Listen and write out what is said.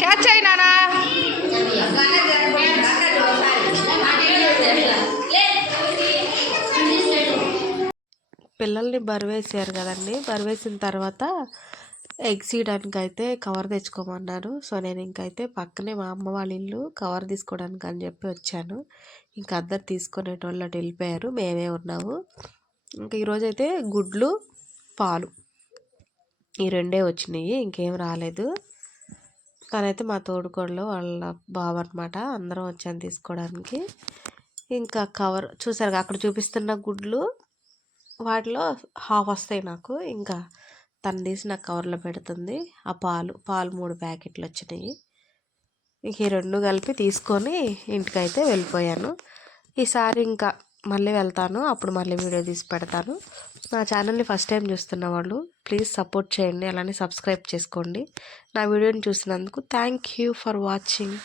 Catch అయినానా పిల్లల్ని బరువేసారు కదండి. బరువేసిన తర్వాత ఎగ్స్ ఇయడానికి అయితే కవర్ తెచ్చుకోమన్నారు. సో నేను ఇంకైతే పక్కనే మా అమ్మ వాళ్ళ ఇల్లు కవర్ తీసుకోవడానికి అని చెప్పి వచ్చాను. ఇంకా అందరు తీసుకునేటోళ్ళు అటు వెళ్ళిపోయారు, మేమే ఉన్నాము. ఇంకా ఈరోజైతే గుడ్లు పాలు ఈ రెండే వచ్చినాయి, ఇంకేం రాలేదు. తనైతే మా తోడుకోడలు వాళ్ళ బావ అనమాట. అందరం వచ్చాను తీసుకోవడానికి. ఇంకా కవర్ చూసారు అక్కడ చూపిస్తున్న గుడ్లు, వాటిలో హాఫ్ వస్తాయి నాకు. ఇంకా తను తీసి నాకు కవర్లో పెడుతుంది. ఆ పాలు 3 ప్యాకెట్లు వచ్చినాయి. ఇంక ఈ రెండు కలిపి తీసుకొని ఇంటికైతే వెళ్ళిపోయాను. ఈసారి ఇంకా మళ్ళీ వెళ్తాను, అప్పుడు మళ్ళీ వీడియో తీసి పెడతాను. నా ఛానల్ని ఫస్ట్ టైం చూస్తున్న వాళ్ళు ప్లీజ్ సపోర్ట్ చేయండి, అలానే సబ్స్క్రైబ్ చేసుకోండి. నా వీడియోని చూసినందుకు థ్యాంక్ యూ ఫర్ వాచింగ్.